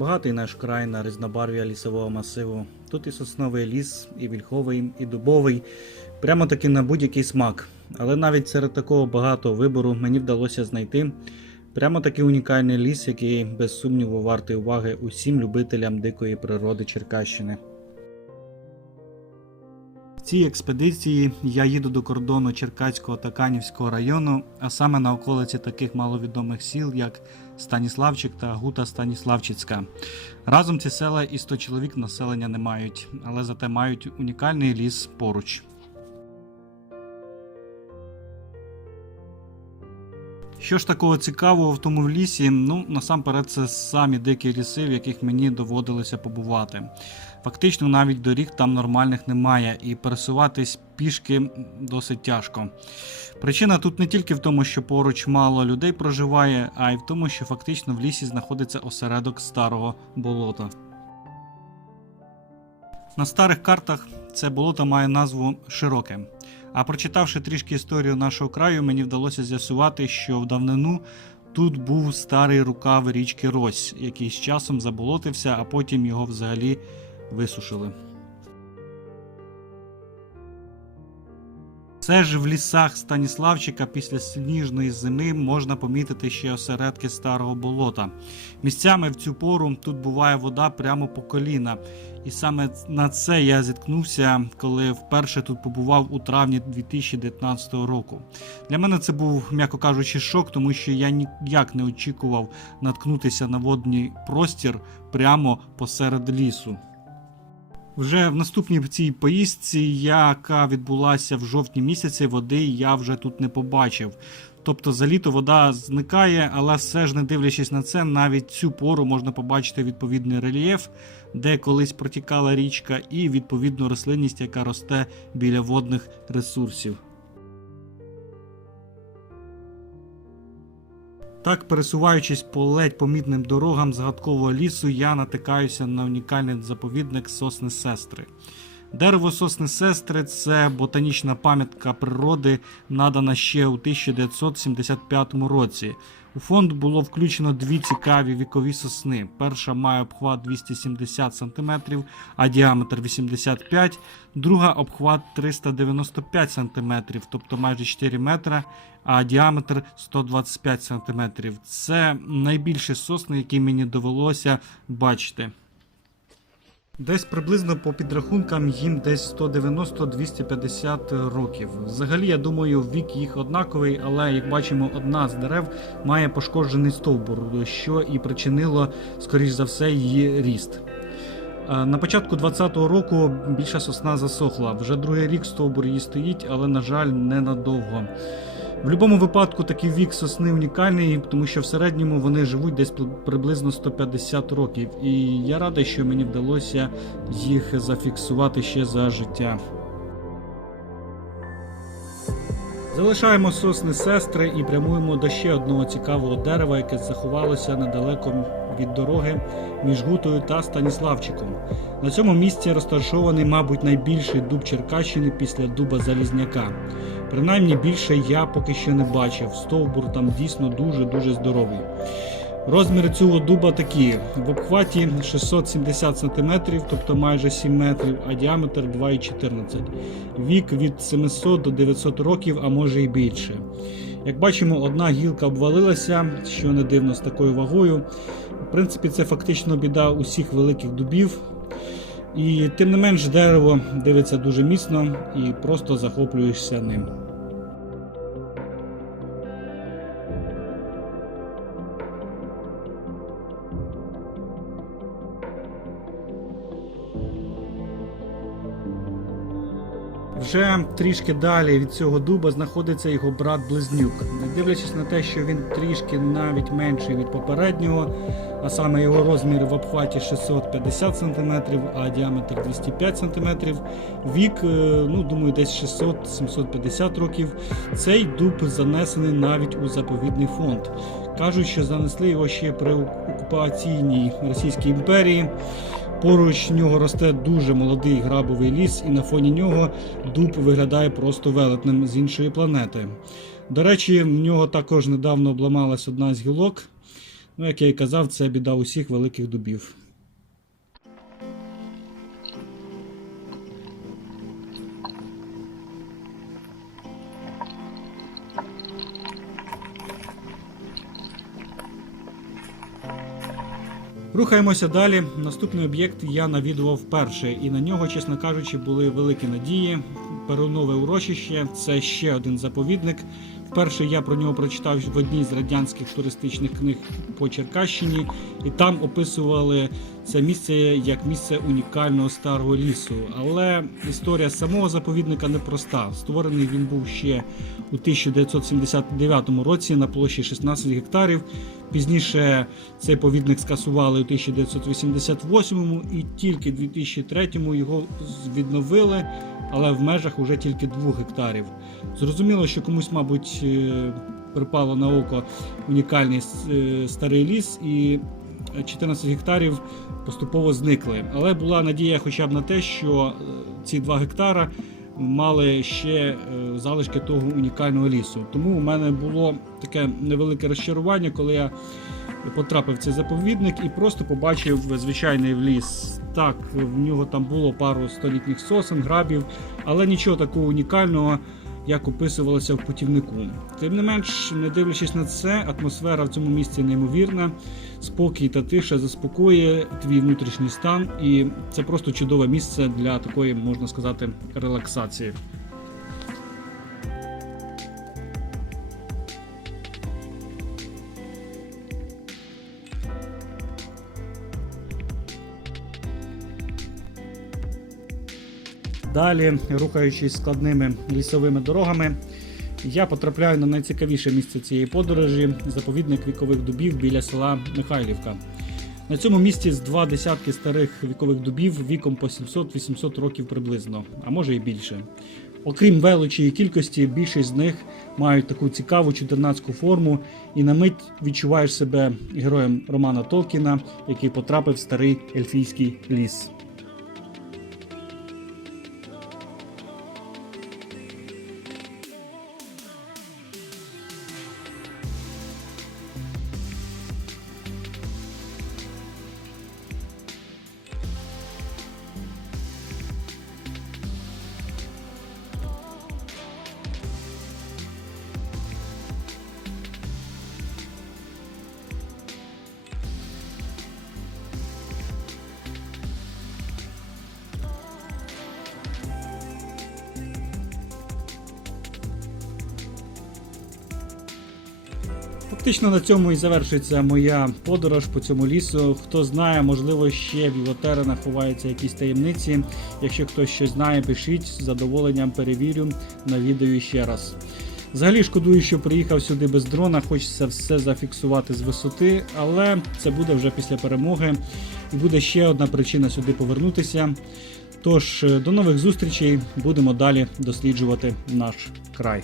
Багатий наш край на різнобарв'я лісового масиву. Тут і сосновий ліс, і вільховий, і дубовий, прямо таки на будь-який смак. Але навіть серед такого багатого вибору мені вдалося знайти прямо такий унікальний ліс, який без сумніву вартий уваги усім любителям дикої природи Черкащини. Цій експедиції я їду до кордону Черкаського та Канівського району, а саме на околиці таких маловідомих сіл, як Станіславчик та Гута Станіславчицька. Разом ці села і 100 чоловік населення не мають, але зате мають унікальний ліс поруч. Що ж такого цікавого в тому лісі? Ну, насамперед, це самі дикі ліси, в яких мені доводилося побувати. Фактично, навіть доріг там нормальних немає, і пересуватись пішки досить тяжко. Причина тут не тільки в тому, що поруч мало людей проживає, а й в тому, що фактично в лісі знаходиться осередок старого болота. На старих картах це болото має назву Широке. А прочитавши трішки історію нашого краю, мені вдалося з'ясувати, що в давнину тут був старий рукав річки Рось, який з часом заболотився, а потім його взагалі висушили. Все ж в лісах Станіславчика після сніжної зими можна помітити ще осередки старого болота. Місцями в цю пору тут буває вода прямо по коліна. І саме на це я зіткнувся, коли вперше тут побував у травні 2019 року. Для мене це був, м'яко кажучи, шок, тому що я ніяк не очікував наткнутися на водний простір прямо посеред лісу. Вже в наступній цій поїздці, яка відбулася в жовтні місяці, води я вже тут не побачив. Тобто за літо вода зникає, але все ж не дивлячись на це, навіть цю пору можна побачити відповідний рельєф, де колись протікала річка, і відповідну рослинність, яка росте біля водних ресурсів. Так, пересуваючись по ледь помітним дорогам згадкового лісу, я натикаюся на унікальний заповідник сосни сестри. Дерево сосни сестри це ботанічна пам'ятка природи, надана ще у 1975 році. У фонд було включено дві цікаві вікові сосни. Перша має обхват 270 см, а діаметр 85 друга обхват 395 см, тобто майже 4 метра, а діаметр 125 см. Це найбільші сосни, які мені довелося бачити. Десь приблизно по підрахункам їм десь 190-250 років. Взагалі, я думаю, вік їх однаковий, але як бачимо, одна з дерев має пошкоджений стовбур, що і причинило, скоріш за все, її ріст. Е, На початку 20-го року більша сосна засохла. Вже другий рік стовбур її стоїть, але, на жаль, ненадовго. В будь-якому випадку такий вік сосни унікальний, тому що в середньому вони живуть десь приблизно 150 років. І я радий, що мені вдалося їх зафіксувати ще за життя. Залишаємо сосни сестри і прямуємо до ще одного цікавого дерева, яке заховалося недалеко від дороги між Гутою та Станіславчиком. На цьому місці розташований, мабуть, найбільший дуб Черкащини після дуба Залізняка. Принаймні більше я поки що не бачив. Стовбур там дійсно дуже-дуже здоровий. Розміри цього дуба такі: в обхваті 670 см, тобто майже 7 метрів, а діаметр 2,14 Вік від 700 до 900 років, а може і більше. Як бачимо, одна гілка обвалилася, що не дивно з такою вагою. В принципі, це фактично біда усіх великих дубів. І тим не менш дерево дивиться дуже міцно і просто захоплюєшся ним. Вже трішки далі від цього дуба знаходиться його брат Близнюк. Не дивлячись на те, що він трішки навіть менший від попереднього, а саме його розмір в обхваті 650 см, а діаметр 205 см, вік, е, ну думаю, десь 600-750 років. Цей дуб занесений навіть у заповідний фонд. Кажуть, що занесли його ще при окупаційній Російській імперії. Поруч нього росте дуже молодий грабовий ліс, і на фоні нього дуб виглядає просто велетним з іншої планети. До речі, в нього також недавно обламалась одна з гілок. Ну, як я і казав, це біда усіх великих дубів. Рухаємося далі. Наступний об'єкт я навідував вперше, і на нього, чесно кажучи, були великі надії. Перунове урочище це ще один заповідник. Вперше я про нього прочитав в одній з радянських туристичних книг по Черкащині, і там описували це місце як місце унікального старого лісу. Але історія самого заповідника непроста. Створений він був ще у 1979 році на площі 16 гектарів. Пізніше цей повідник скасували у 1988 і тільки в 2003 його відновили, але в межах уже тільки 2 гектарів. Зрозуміло, що комусь, мабуть, е, припало на око унікальний е, старий ліс, і 14 гектарів поступово зникли. Але була надія хоча б на те, що е, ці 2 гектара мали ще е, залишки того унікального лісу. Тому у мене було таке невелике розчарування, коли я потрапив в цей заповідник і просто побачив звичайний ліс. Так, в нього там було пару столітніх сосен, грабів, але нічого такого унікального. Як описувалося в путівнику. Тим не менш, не дивлячись на це, атмосфера в цьому місці неймовірна, спокій та тиша заспокоює твій внутрішній стан, і це просто чудове місце для такої, можна сказати, релаксації. Далі, рухаючись складними лісовими дорогами, я потрапляю на найцікавіше місце цієї подорожі заповідник вікових дубів біля села Михайлівка. На цьому місці з два десятки старих вікових дубів віком по 700-800 років приблизно, а може і більше. Окрім величі кількості, більшість з них мають таку цікаву чудернацьку форму, і на мить відчуваєш себе героєм Романа Толкіна, який потрапив в старий ельфійський ліс. Фактично на цьому і завершується моя подорож по цьому лісу. Хто знає, можливо, ще в його теренах ховаються якісь таємниці. Якщо хтось щось знає, пишіть з задоволенням перевірю, навідаю ще раз. Взагалі шкодую, що приїхав сюди без дрона, хочеться все зафіксувати з висоти, але це буде вже після перемоги і буде ще одна причина сюди повернутися. Тож, до нових зустрічей, будемо далі досліджувати наш край.